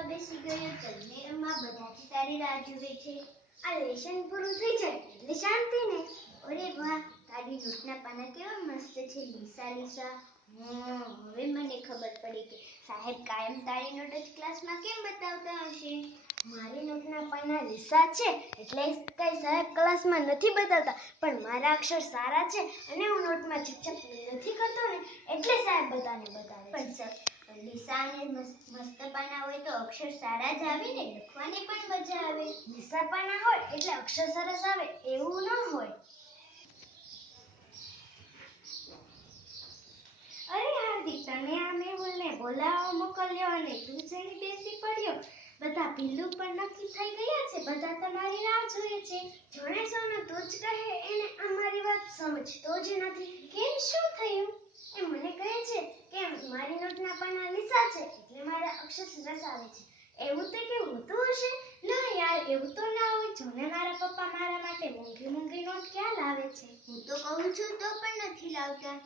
Lesson બેસી ગયો ચલને રમવા બધાથી તારી રાહ જુએ છે. આ લેશન પૂરું થઈ જાય એટલે શાંતિ ને અરે વાહ, તારી નોટના પાના કેવા મસ્ત છે, લીસા લીસા. હવે મને ખબર પડી કે સાહેબ કાયમ તારી નોટ જ ક્લાસમાં કેમ બતાવતા હશે? મારી નોટના પાના લીસા છે એટલે કઈ સાહેબ ક્લાસમાં નથી બતાવતા, પણ મારા અક્ષર સારા છે અને હું નોટમાં છપછપ નથી કરતો ને એટલે સાહેબ બધાને બતાવે પણ સર લીસા અને મસ્ત મસ્ત હોય તો અક્ષર સારા જ આવે ને પણ મજા આવે. દિશાપાના હોય એટલે અક્ષર સરસ આવે એવું ન હોય. અરે હાર્દિક, તને આ મેહુલને બોલાવો મોકલ્યો અને તું જઈને બેસી પડ્યો. બધા ભીલું પણ નક્કી થઈ ગયા છે. બધા તમારી રાહ જોઈએ છે. જોણે સોનો તો જ કહે, એને અમારી વાત સમજતો જ નથી. કેમ શું થયું? એ મને કહે છે કે મારી નોટના પાના લીસા છે, એટલે મારા અક્ષર સરસ આવે છે. એવું તે કે હોતું હશે? ના યાર, એવું તો ના હોય. જોને મારા પપ્પા મારા માટે મોંઘી મોંઘી નોટ ક્યાં લાવે છે? હું તો કહું છું, તો પણ નથી લાવતા.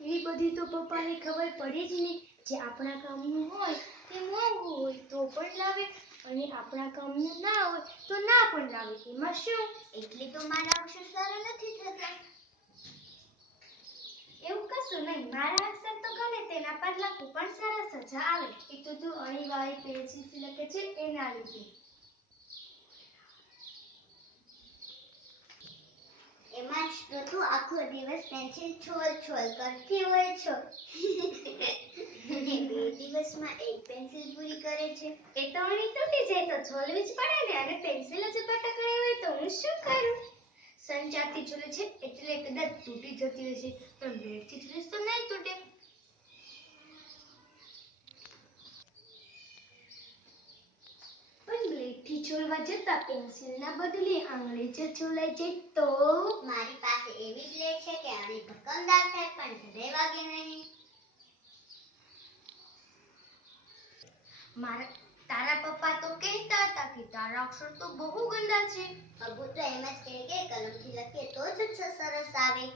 એ બધી તો પપ્પાને ખબર પડી જ નહીં જે આપણા કામનું હોય તે મોંઘું હોય તો પણ લાવે અને આપણા કામનું ના હોય તો ના પણ લાવે. એમાં શું? એટલે તો મારા અક્ષર સારા નથી થતા. એવું કશું નહીં. મારા અક્ષર તો ગમે તેના પર લખું, પણ સરસ જ આવે. એ તો તું અણીવાળી પેન્સિલથી લખે છે, એના લીધે. એમાં જ તો તું આખો દિવસ પેન્સિલ છોલ છોલ કરતી હોય છો. બે દિવસમાં એક પેન્સિલ પૂરી કરે છે. એ તો અણી તૂટી જાય તો છોલવી જ પડે ને. અને પેન્સિલ જ પટકણી હોય તો હું શું કરું? સંચારથી છોલે છે એટલે કદાચ તૂટી જતી હશે પણ મેળથી છોલીશ તો નહીં તૂટે પણ બ્લેડથી છોલવા જતા પેન્સિલના બદલે આંગળી જ છોલાઈ જાય તો મારી પાસે એવી બ્લેડ છે કે આને ભકમદાર થાય પણ ઘરે વાગે નહીં. મારા તારા પપ્પા તો કહેતા હતા કે તારા અક્ષર તો બહુ ગંદા છે. અબુ તો એમ જ કહે કે કલમથી લખીએ તો જ અક્ષર સરસ આવે.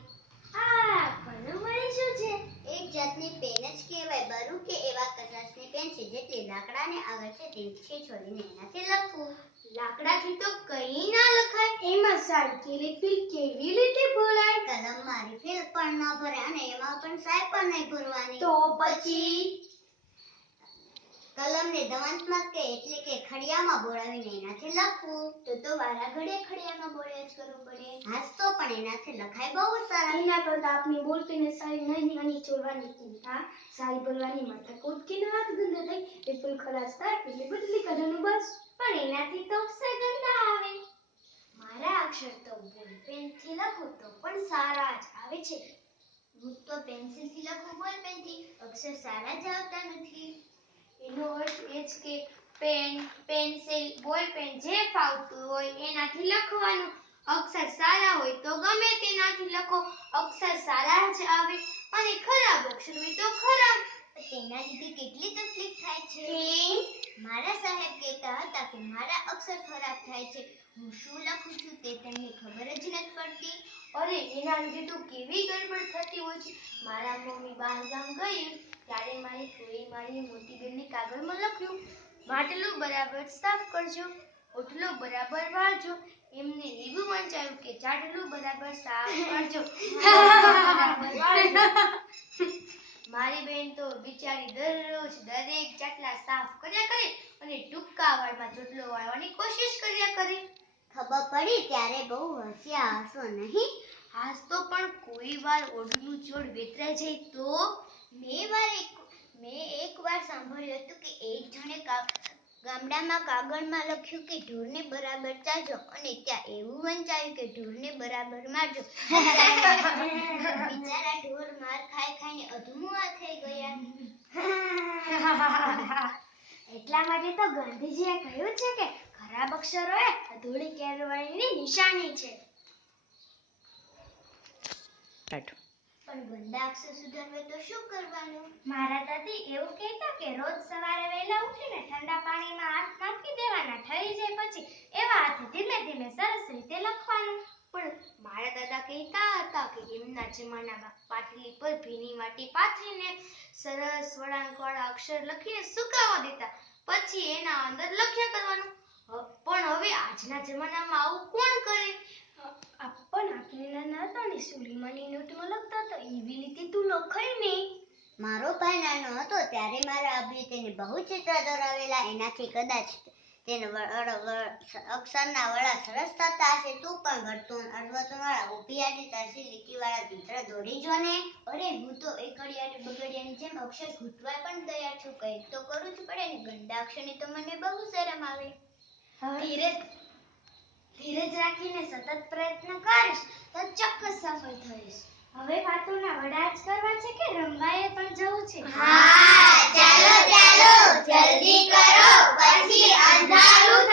આ કલમ વળી શું છે? એક જાતની પેન જ કહેવાય બરું કે એવા કચાસની પેન છે જેટલી લાકડાને આગળ છે છોડીને એનાથી લખવું. લાકડાથી તો કઈ ના લખાય. એમાં સાયકલ ફીલ કેવી રીતે ભરાય? કલમ મારી ફીલ પણ ના ભરે અને એમાં પણ સાય પણ નહીં ભરવાની. તો પછી? કલમને દવાંતમાં કે એટલે કે ખડિયામાં બોળાવીને એનાથી લખવું તો તો વારા ઘડે ખડિયામાં બોળ્યા જ કરવું પડે. હાસ તો પણ એનાથી લખાય બહુ સારા. એના કરતા આપની બોલપેને સારી નહીં અને ચોરવાની ચિંતા સારી બોલવાની માતા કોટકીનો હાથ ના થઈ એ ફૂલ ખલાસ થાય એટલે બદલી કાઢવાનું બસ. પણ એનાથી તો અક્ષર આવે. મારા અક્ષર તો બોલપેનથી લખું તો પણ સારા જ આવે છે. હું તો પેન્સિલથી લખું બોલ પેનથી. અક્ષર સારા જ આવતા નથી. એનો અર્થ એ જ કે પેન પેન્સિલ બોલપેન જે ફાવતું હોય એનાથી લખવાનું અક્ષર સારા હોય તો ગમે તેનાથી લખો. અક્ષર સારા જ આવે અને ખરાબ અક્ષર હોય તો ખરાબ. તેના લીધે કેટલી તકલીફ થાય છે? મારા સાહેબ કહેતા હતા કે મારા અક્ષર ખરાબ થાય છે. હું શું લખું છું તે તેમને ખબર જ નથી પડતી. અરે એના લીધે તો કેવી ગડબડ થતી હોય છે. મારા મમ્મી બહાર ગામ ગઈ ત્યારે મારી ફોઈ મારી મોટી બેનને કાગળમાં લખ્યું. માટલું બરાબર સાફ કરજો ઓટલો બરાબર વાળજો એમને એવું વંચાયું કે જાડલું બરાબર સાફ કરજો. મારી બેન તો બિચારી દરરોજ દરેક ચાટલા સાફ કર્યા કરે અને ટૂંકા વાળમાં ચોટલો વાળવાની કોશિશ કર્યા કરે. ખબર પડી ત્યારે બહુ હસ્યા હશો નહીં? આજ તો પણ કોઈ વાર ઓઢનું જોડ વેતરાઈ જાય તો? મેં વાર એક મેં એક વાર સાંભળ્યું હતું કે એક જણે ગામડામાં કાગળમાં લખ્યું કે ઢોરને બરાબર ચાજો અને ત્યાં એવું વંચાયું કે ઢોરને બરાબર મારજો. બિચારા ઢોર માર ખાઈ ખાઈને અધમુઆ થઈ ગયા. એટલા માટે તો ગાંધીજીએ કહ્યું છે કે ખરાબ અક્ષરો એ અધૂરી કેળવણીની નિશાની છે. પણ ગંદા અક્ષર સુધારવા તો શું કરવાનું? મારા દાદી એવું કહેતા કે રોજ સવારે વહેલા ઉઠીને ઠંડા પાણીમાં હાથ નાખી દેવાના થઈ જાય પછી એવા હાથે ધીમે ધીમે સરસ રીતે લખવાનું. પણ મારા દાદા કહેતા હતા કે એમના જમાનામાં પાટલી પર ભીની માટી પાથરીને સરસ વળાંકવાળા અક્ષર લખીને સુકાવા દેતા. પછી એના અંદર લખ્યા કરવાનું. પણ હવે આજના જમાનામાં આવું કોણ કરે? પણ આપણે નાના હતા ને સુલીમાની નોટમાં લખતા તો એવી રીતે તું લખાય ને. મારો ભાઈ નાનો હતો ત્યારે મારા અભી તેને બહુ ચિત્ર દોરાવેલા એનાથી કદાચ તેને અક્ષરના વડા સરસ થતા હશે તું પણ વર્તુળ અડવતું વાળા ઊભી આડી ત્રાસી લીટીવાળા ચિત્ર દોરી જો ને. અરે હું તો એકડિયા બગડિયાની જેમ અક્ષર ઘૂંટવા પણ તૈયાર છું કંઈક તો કરવું જ પડે ને ગંદા અક્ષરની તો મને બહુ શરમ આવે. ધીરજ ધીરજ રાખીને સતત પ્રયત્ન કરીશ તો ચોક્કસ સફળ થઈશ. હવે વાતોના વડા જ કરવા છે કે રમવાએ પણ જવું છે? હા ચાલો ચાલો જલ્દી કરો પછી અંધારું